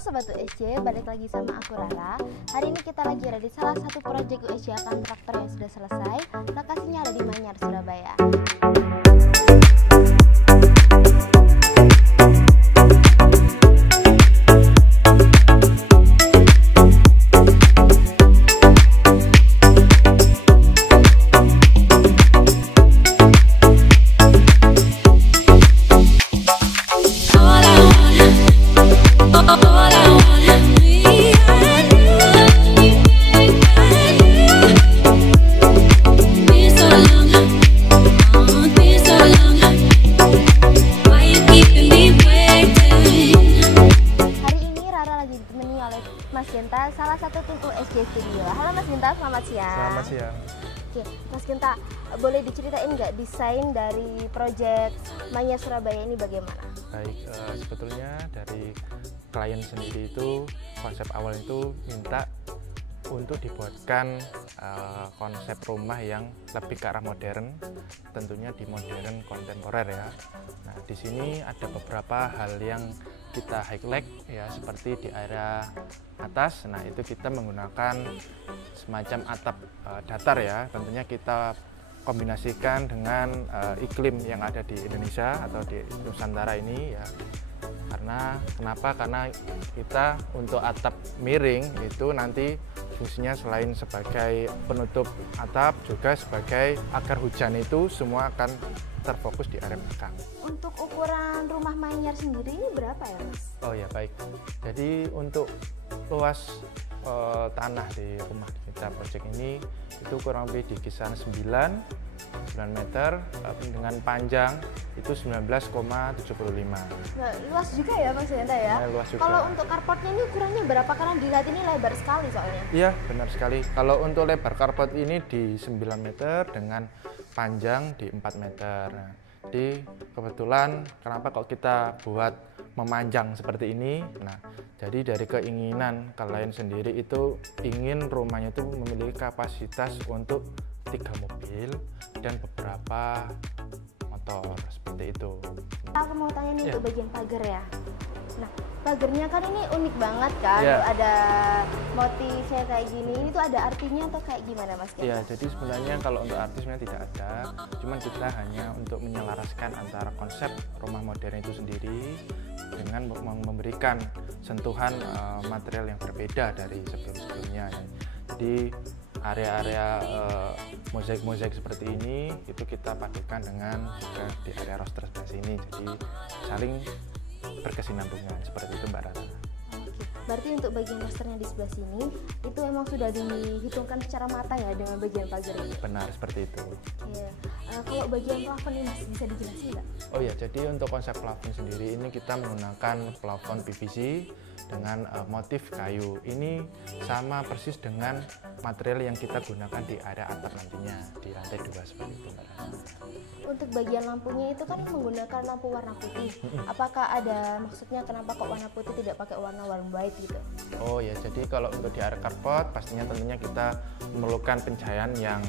Sobat USJ, balik lagi sama aku Rara. Hari ini kita lagi ada di salah satu proyek USJ kontraktor yang sudah selesai. Lokasinya ada di Manyar, Surabaya. Mas Genta, salah satu tim USJ Studio. Halo Mas Genta, selamat siang. Selamat siang. Oke, Mas Genta, boleh diceritain nggak desain dari proyek Manyar Surabaya ini bagaimana? Baik, sebetulnya dari klien sendiri itu konsep awal itu minta untuk dibuatkan konsep rumah yang lebih ke arah modern, tentunya di modern kontemporer ya. Nah, di sini ada beberapa hal yang kita highlight ya, seperti di area atas. Nah, itu kita menggunakan semacam atap datar ya. Tentunya kita kombinasikan dengan iklim yang ada di Indonesia atau di Nusantara ini ya. Kenapa? Karena kita untuk atap miring itu nanti fungsinya selain sebagai penutup atap juga sebagai agar hujan itu semua akan terfokus di area belakang. Untuk ukuran rumah Manyar sendiri ini berapa ya, Mas? Oh ya, baik. Jadi untuk luas tanah di rumah kita proyek ini itu kurang lebih di kisaran 9 meter dengan panjang itu 19,75. Nah, luas juga ya Mas Genta ya? Luas juga. Kalau untuk carportnya ini ukurannya berapa? Karena dilihat ini lebar sekali soalnya. Iya, benar sekali. Kalau untuk lebar carport ini di 9 meter dengan panjang di 4 meter. Nah, jadi kebetulan kenapa kok kita buat memanjang seperti ini? Nah, jadi dari keinginan klien sendiri itu ingin rumahnya itu memiliki kapasitas untuk 3 mobil dan beberapa motor seperti itu. Aku mau tanya nih untuk bagian pagar ya. Nah, pagarnya kan ini unik banget kan, ada motifnya kayak gini. Ini tuh ada artinya atau kayak gimana Mas? Iya, jadi sebenarnya kalau untuk artis sebenarnya tidak ada, cuman kita hanya untuk menyelaraskan antara konsep rumah modern itu sendiri dengan memberikan sentuhan material yang berbeda dari sebelum-sebelumnya. Jadi area-area mozaik-mozaik seperti ini itu kita padukan dengan juga di area roster sebelah sini, jadi saling berkesinambungan seperti itu Mbak Rara. Oke, berarti untuk bagian rosternya di sebelah sini itu emang sudah dihitungkan secara matang ya dengan bagian pagar ini? Benar, seperti itu. Oke. Kalau bagian plafon ini bisa dijelasin nggak? Oh ya, jadi untuk konsep plafon sendiri ini kita menggunakan plafon PVC dengan motif kayu. Ini sama persis dengan material yang kita gunakan di area atap nantinya di lantai 2 seperti itu Mbak Rara. Untuk bagian lampunya itu kan menggunakan lampu warna putih. Apakah ada maksudnya kenapa kok warna putih tidak pakai warna warm white gitu? Oh ya, jadi kalau untuk di area carport pastinya tentunya kita memerlukan pencahayaan yang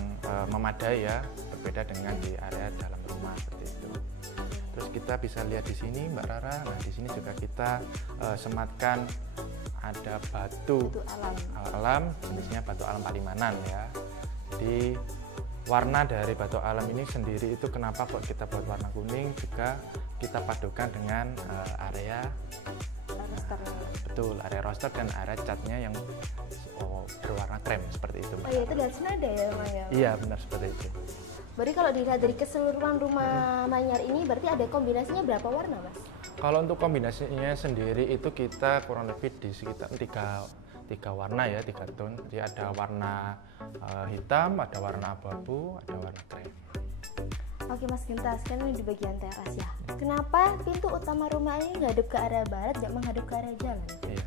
memadai ya, berbeda dengan di area dalam rumah seperti itu. Terus kita bisa lihat di sini Mbak Rara. Nah, di sini juga kita sematkan ada batu alam, jenisnya batu alam Palimanan ya. Di warna dari batu alam ini sendiri itu kenapa kok kita buat warna kuning, juga kita padukan dengan area betul, area roster dan area catnya yang berwarna krem seperti itu Mbak. Oh iya, itu dari senada ya namanya? Iya, benar seperti itu. Berarti kalau dilihat dari keseluruhan rumah Manyar ini berarti ada kombinasinya berapa warna Mas? Kalau untuk kombinasinya sendiri itu kita kurang lebih di sekitar tiga warna ya, 3 tone. Jadi ada warna hitam, ada warna abu-abu, ada warna krem. Oke Mas Genta, sekarang ini di bagian teras ya. Kenapa pintu utama rumah ini menghadap ke arah barat, tidak menghadap ke arah jalan? Iya.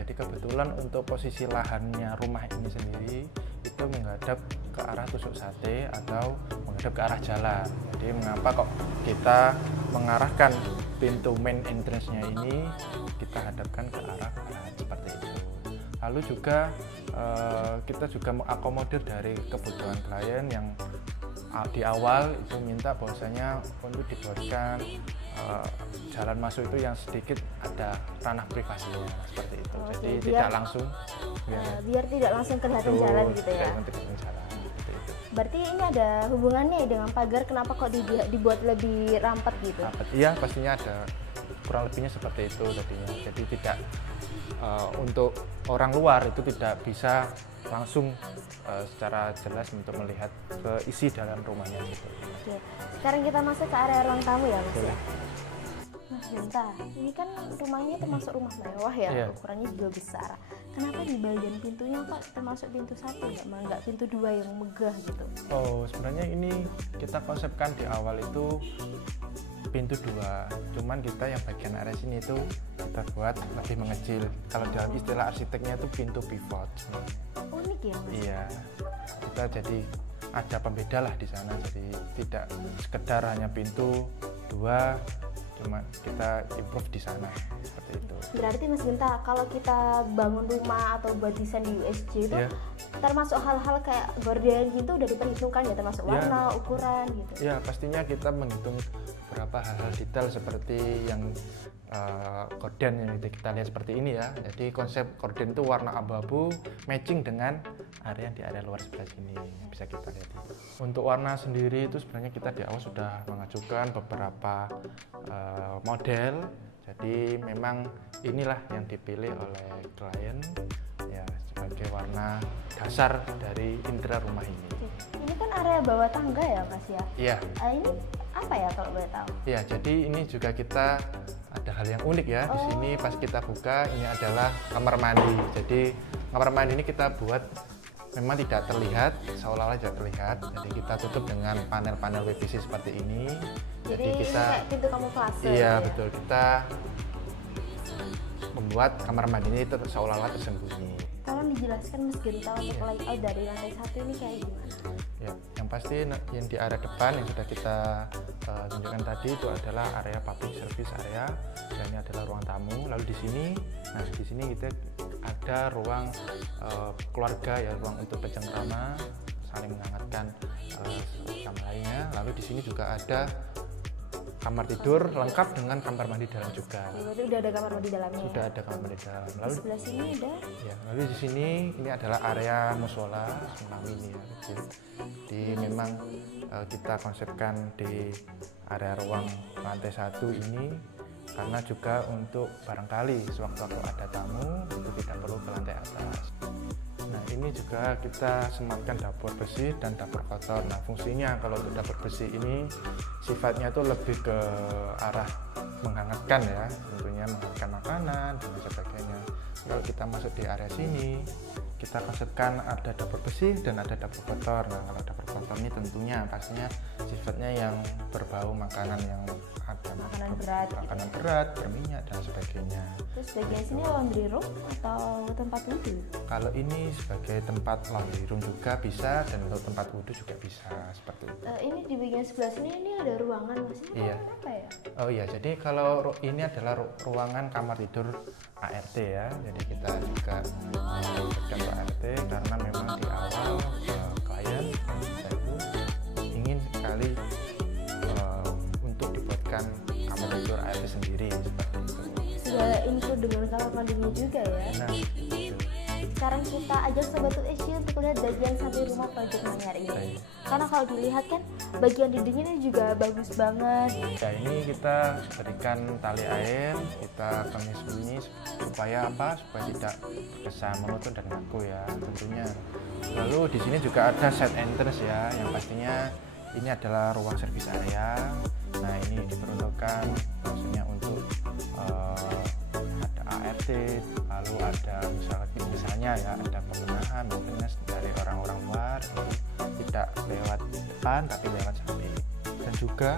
Jadi kebetulan untuk posisi lahannya rumah ini sendiri itu menghadap ke arah tusuk sate atau menghadap ke arah jalan. Jadi mengapa kok kita mengarahkan pintu main entrance-nya ini kita hadapkan ke arah barat seperti itu. Lalu juga kita juga mengakomodir dari kebutuhan klien yang di awal itu minta bahwasanya untuk dibuatkan jalan masuk itu yang sedikit ada ranah privasinya seperti itu. Oke, Jadi biar, tidak langsung biar tidak langsung kelihatan jalan gitu ya. Kelihatan jalan, seperti itu. Berarti ini ada hubungannya ya dengan pagar, kenapa kok dibuat lebih rampet gitu? Iya, pastinya ada, kurang lebihnya seperti itu tadinya. Jadi tidak untuk orang luar itu tidak bisa langsung secara jelas untuk melihat ke isi dalam rumahnya gitu. Oke, sekarang kita masuk ke area ruang tamu ya Mas ya. Mas Genta, ini kan rumahnya termasuk rumah mewah ya, ukurannya juga besar. Kenapa di bagian pintunya kok termasuk pintu satu, nggak pintu dua yang megah gitu? Oh, sebenarnya ini kita konsepkan di awal itu pintu dua, cuman kita yang bagian area sini itu kita buat lebih mengecil. Kalau dalam istilah arsiteknya itu pintu pivot. Unik ya Mas? Iya, kita jadi ada pembeda lah di sana, jadi tidak sekedar hanya pintu dua, cuma kita improve di sana seperti itu. Berarti Mas Genta, kalau kita bangun rumah atau buat desain di USJ itu termasuk hal-hal kayak gorden gitu udah diperhitungkan ya, termasuk warna, ukuran gitu? Ya, pastinya kita menghitung beberapa hal-hal detail seperti yang gorden yang kita lihat seperti ini ya. Jadi konsep gorden itu warna abu-abu matching dengan area di area luar sebelah sini, bisa kita lihat. Untuk warna sendiri itu sebenarnya kita di awal sudah mengajukan beberapa model. Jadi memang inilah yang dipilih oleh klien ya sebagai warna dasar dari interior rumah ini. Ini kan area bawah tangga ya Mas ya? Iya. Ini apa ya kalau boleh tahu? Iya, jadi ini juga kita ada hal yang unik ya. Di sini pas kita buka ini adalah kamar mandi. Jadi kamar mandi ini kita buat memang tidak terlihat, seolah-olah tidak terlihat. Jadi kita tutup dengan panel-panel PVC seperti ini. Jadi kita kayak pintu kamuflase. Iya, betul. Kita membuat kamar mandi ini seolah-olah tersembunyi. Tolong dijelaskan Mas Genta untuk layout dari lantai satu ini kayak gimana? Ya, yang pasti yang di area depan yang sudah kita tunjukkan tadi itu adalah area public service area, dan ini adalah ruang tamu. Lalu di sini kita ada ruang keluarga ya, ruang untuk bercengkrama, saling menghangatkan sama lainnya. Lalu di sini juga ada kamar tidur lengkap dengan kamar mandi dalam juga. Jadi udah ada kamar mandi dalamnya. Sudah ada kamar mandi dalam. Lalu di sebelah sini ada. Ya, lalu di sini ini adalah area musola Sunawi ini ya. Jadi memang kita konsepkan di area ruang lantai satu ini karena juga untuk barangkali sewaktu-waktu ada tamu itu tidak perlu ke lantai atas. Nah, ini juga kita sematkan dapur bersih dan dapur kotor. Nah, fungsinya kalau untuk dapur bersih ini sifatnya itu lebih ke arah menghangatkan ya, tentunya menghangatkan makanan dan sebagainya. Kalau kita masuk di area sini, kita konsepkan ada dapur bersih dan ada dapur kotor. Nah, kalau dapur kotor ini tentunya pastinya sifatnya yang berbau makanan yang ada makanan berat, berminyak dan sebagainya. Terus bagian sini laundry room atau tempat wudhu? Kalau ini sebagai tempat laundry room juga bisa, dan untuk tempat wudhu juga bisa seperti itu. Ini di bagian sebelah sini ini ada ruangan Mas. Iya. Apa ya? Oh iya, jadi kalau ini adalah ruangan kamar tidur ART ya. Jadi kita juga mengajukan ART karena memang di awal klien saya itu ingin sekali untuk dibuatkan kamar tidur ART sendiri seperti itu. Sudah include dengan kamar mandinya juga ya. Nah, sekarang kita ajak Sobat USJ untuk lihat bagian samping rumah Project Manyar ini. Karena kalau dilihat kan bagian dindingnya ini juga bagus banget. Ya, ini kita berikan tali air, kita kemis bunyi supaya apa? Supaya tidak terkesan monoton dan kaku ya tentunya. Lalu di sini juga ada set entrance ya, yang pastinya ini adalah ruang servis area. Nah, ini diperuntukkan maksudnya untuk ada ART, lalu ada misalnya ya ada pembenahan maintenance dari orang-orang luar, tidak lewat depan tapi lewat samping. Dan juga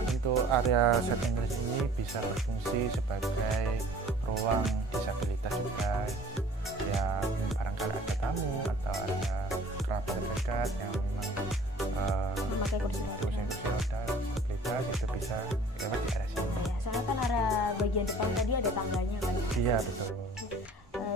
untuk area set entrance ini bisa berfungsi sebagai ruang disabilitas juga ya, barangkali ada tamu atau ada kerabat dekat yang memang memakai kursi roda disabilitas, itu bisa lewat di area sini. Ya, soalnya kan area bagian depan tadi ada tangganya kan. Iya, betul.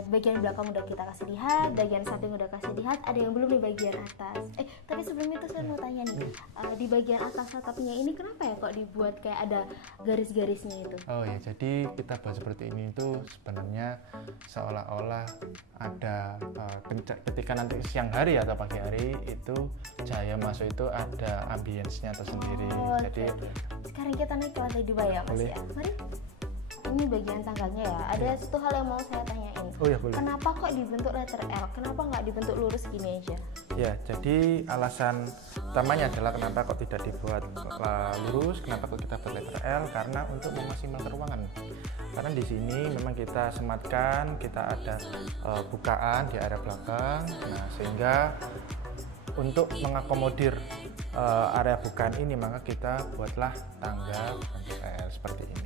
bagian belakang udah kita kasih lihat, bagian samping udah kasih lihat, ada yang belum di bagian atas. Tapi sebelum itu saya mau tanya nih, di bagian atas atapnya ini kenapa ya kok dibuat kayak ada garis-garisnya itu? Oh ya, jadi kita buat seperti ini itu sebenarnya seolah-olah ada ketika nanti siang hari atau pagi hari itu cahaya masuk itu ada ambience-nya tersendiri. Jadi sekarang kita naik ke lantai 2 ya Mas ya. Mari. Ini bagian tangganya ya. Ada satu hal yang mau saya tanyain. Oh ya, boleh. Kenapa kok dibentuk letter L? Kenapa nggak dibentuk lurus gini aja? Ya, jadi alasan utamanya adalah kenapa kok tidak dibuat lurus, kenapa kok kita buat letter L, karena untuk memaksimalkan ruangan. Karena di sini memang kita sematkan, kita ada bukaan di area belakang, nah sehingga untuk mengakomodir area bukaan ini maka kita buatlah tangga L seperti ini.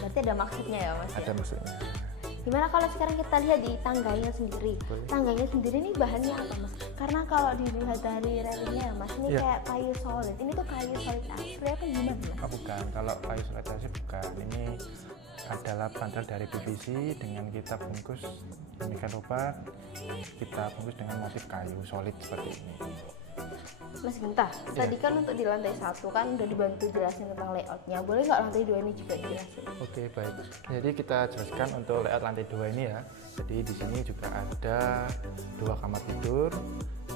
Berarti ada maksudnya ya Mas? Ada maksudnya. Gimana kalau sekarang kita lihat di tangganya sendiri? Boleh. Tangganya sendiri ini bahannya apa Mas? Karena kalau dilihat dari railingnya ya Mas, ini kayak kayu solid. Ini tuh kayu solid asli apa gimana Mas? Oh, bukan, kalau kayu solid asli bukan. Ini adalah panel dari PVC dengan kita bungkus demikian rupa, kita bungkus dengan motif kayu solid seperti ini. Mas Genta, tadi kan untuk di lantai 1 kan udah dibantu jelasin tentang layoutnya. Boleh nggak lantai 2 ini juga dijelasin? Oke, baik. Jadi kita jelaskan untuk layout lantai 2 ini ya. Jadi di sini juga ada 2 kamar tidur,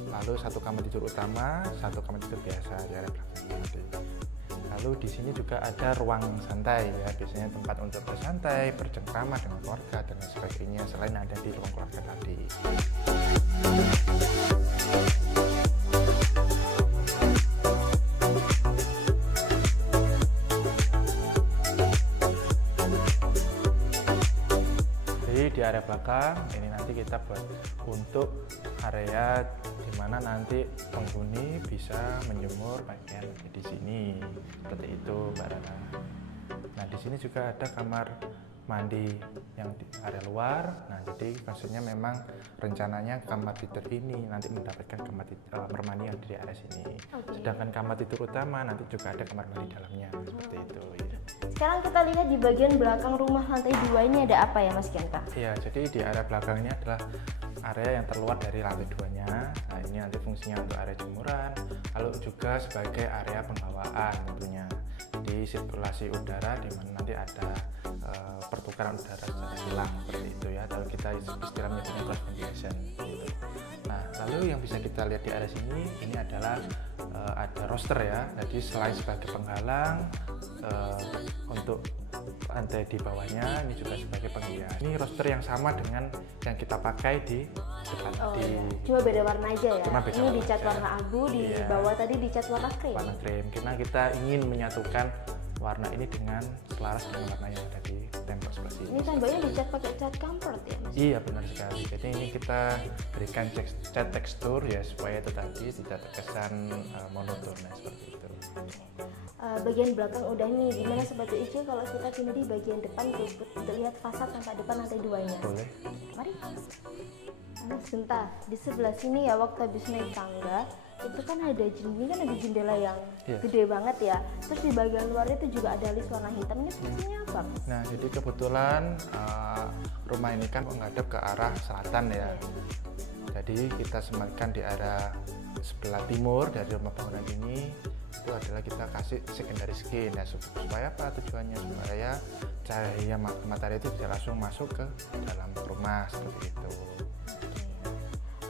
lalu 1 kamar tidur utama, 1 kamar tidur biasa di area belakang. Lalu di sini juga ada ruang santai ya, biasanya tempat untuk bersantai, bercengkrama dengan keluarga dan sebagainya selain ada di ruang keluarga tadi. Di area belakang ini nanti kita buat untuk area dimana nanti penghuni bisa menjemur pakaian di sini seperti itu Mbak Rana. Nah di sini juga ada kamar mandi yang di area luar. Nah jadi maksudnya memang rencananya kamar tidur ini nanti mendapatkan kamar mandi yang di area sini. Sedangkan kamar tidur utama nanti juga ada kamar mandi dalamnya seperti itu. Ya. Sekarang kita lihat di bagian belakang rumah lantai 2 ini ada apa ya Mas Genta? Iya, jadi di area belakang ini adalah area yang terluar dari lantai 2-nya. Nah ini nanti fungsinya untuk area jemuran, lalu juga sebagai area penghawaan tentunya. Di sirkulasi udara di mana nanti ada pertukaran udara secara silang seperti itu ya. Kalau kita istilahnya punya cross ventilation gitu. Nah lalu yang bisa kita lihat di area sini ini adalah ada roster ya. Jadi selain sebagai penghalang untuk lantai di bawahnya, ini juga sebagai penghias. Ini roster yang sama dengan yang kita pakai di depan tadi. Cuma beda warna aja ya. Ini dicat aja. Warna abu, di bawah tadi dicat warna krem. Warna krem. Karena kita ingin menyatukan warna ini dengan selaras dengan warna yang ada di tembok sebelah sini. Ini temboknya dicat pakai cat comfort ya Mas? Iya benar sekali. Jadi ini kita berikan cat tekstur ya supaya itu tadi tidak terkesan monoton seperti itu. Bagian belakang udah nih, gimana Sobat IC kalau kita pindah di bagian depan untuk lihat fasad tampak depan lantai 2-nya? Boleh. Mari. Sebentar, di sebelah sini ya waktu habis naik tangga itu kan ada jendela yang gede banget ya. Terus di bagian luar itu juga ada list warna hitam. Ini fungsinya apa? Nah jadi kebetulan rumah ini kan menghadap ke arah selatan ya. Jadi kita sematkan di arah sebelah timur dari rumah bangunan ini itu adalah kita kasih secondary skin ya, supaya apa tujuannya, supaya cahaya matahari itu bisa langsung masuk ke dalam rumah seperti itu.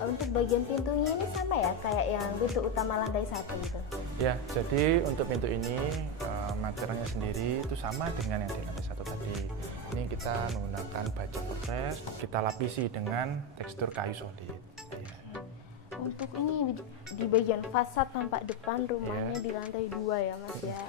Untuk bagian pintunya ini sama ya kayak yang pintu utama lantai 1 gitu? Ya, jadi untuk pintu ini materialnya sendiri itu sama dengan yang di lantai 1 tadi. Ini kita menggunakan baja proses, kita lapisi dengan tekstur kayu solid. Untuk ini di bagian fasad tampak depan rumahnya di lantai 2 ya Mas ya.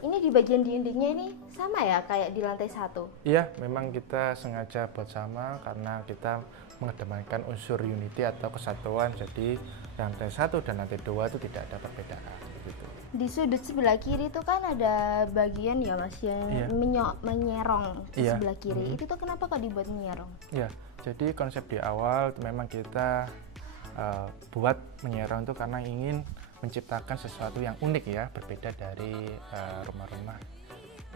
Ini di bagian dindingnya ini sama ya kayak di lantai 1? Iya, memang kita sengaja buat sama karena kita mengedepankan unsur unity atau kesatuan. Jadi lantai 1 dan lantai 2 itu tidak ada perbedaan gitu. Di sudut sebelah kiri itu kan ada bagian ya Mas yang menyerong ke sebelah kiri. Itu tuh kenapa kok dibuat menyerong? Ya, jadi konsep di awal memang kita buat menyerong itu karena ingin menciptakan sesuatu yang unik ya, berbeda dari rumah-rumah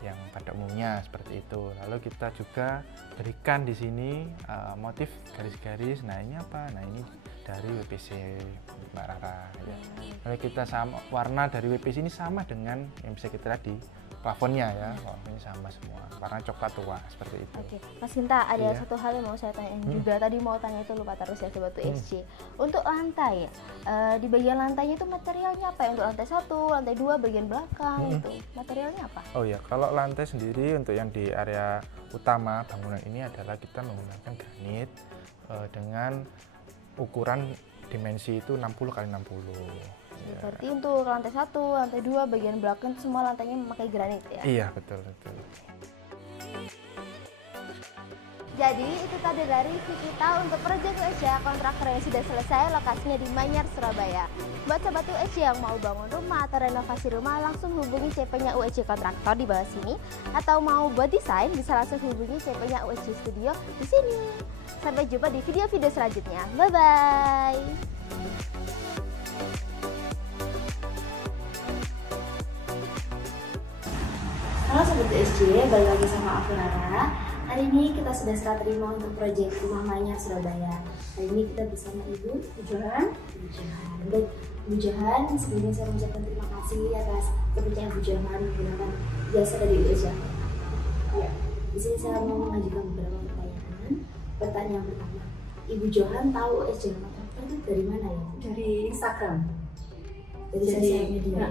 yang pada umumnya seperti itu. Lalu kita juga berikan di sini motif garis-garis. Nah ini apa? Nah ini dari WPC Mbak Rara ya. Lalu kita sama warna dari WPC ini sama dengan yang bisa kita lihat di plafonnya ya. Ini sama semua, warna coklat tua seperti itu. Oke, Mas Ginta, ada satu hal yang mau saya tanyain juga. Tadi mau tanya itu lupa terus ya Sobat USJ. Untuk lantai, di bagian lantainya itu materialnya apa ya? Untuk lantai 1, lantai 2, bagian belakang itu materialnya apa? Oh ya, kalau lantai sendiri untuk yang di area utama bangunan ini adalah kita menggunakan granit dengan ukuran dimensi itu 60 x 60. Ya. Berarti untuk lantai 1, lantai 2, bagian belakang semua lantainya memakai granit ya? Iya, betul. Jadi itu tadi dari review kita untuk proyek USJ kontraktor yang sudah selesai, lokasinya di Manyar, Surabaya. Buat Sobat USJ yang mau bangun rumah atau renovasi rumah, langsung hubungi CP-nya USJ kontraktor di bawah sini. Atau mau buat desain, bisa langsung hubungi CP-nya USJ Studio di sini. Sampai jumpa di video-video selanjutnya. Bye-bye! Halo Sobat USJ, balik lagi sama aku Rara. Hari ini kita sudah serah terima untuk proyek Rumah Manyar Surabaya. Hari ini kita bersama Ibu Johan. Baik, Ibu Johan, sebelumnya saya mengucapkan terima kasih atas kepercayaan Ibu Johan menggunakan jasa dari USJ. Ya, di sini saya mau mengajukan beberapa pertanyaan. Pertanyaan pertama, Ibu Johan tahu USJ itu dari mana ya? Dari Instagram. Dari sosial media.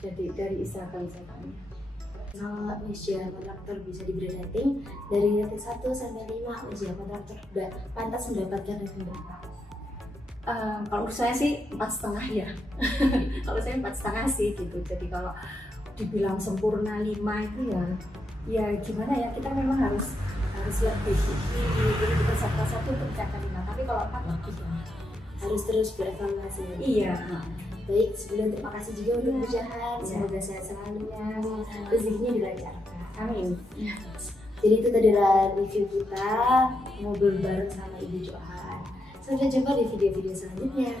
Jadi dari Instagram saya tanya. Kalau USJ kontraktor bisa diberi rating dari rating 1 sampai 5, USJ kontraktor sudah pantas mendapatkan rating berapa? Kalau menurut saya sih 4,5 ya. Kalau saya 4,5 sih gitu. Jadi kalau dibilang sempurna 5 itu ya gimana ya, kita memang harus lebih ini bersatu satu untuk mencapai 5. Tapi kalau 4 bagus ya. Harus terus berevaluasi. Iya. Baik, sebelum terima kasih juga untuk Ibu Johan. Semoga sehat selalu ya, rezekinya dilancarkan. Amin. Jadi itu tadi review kita ngobrol bareng sama Ibu Johan. Sampai jumpa di video-video selanjutnya.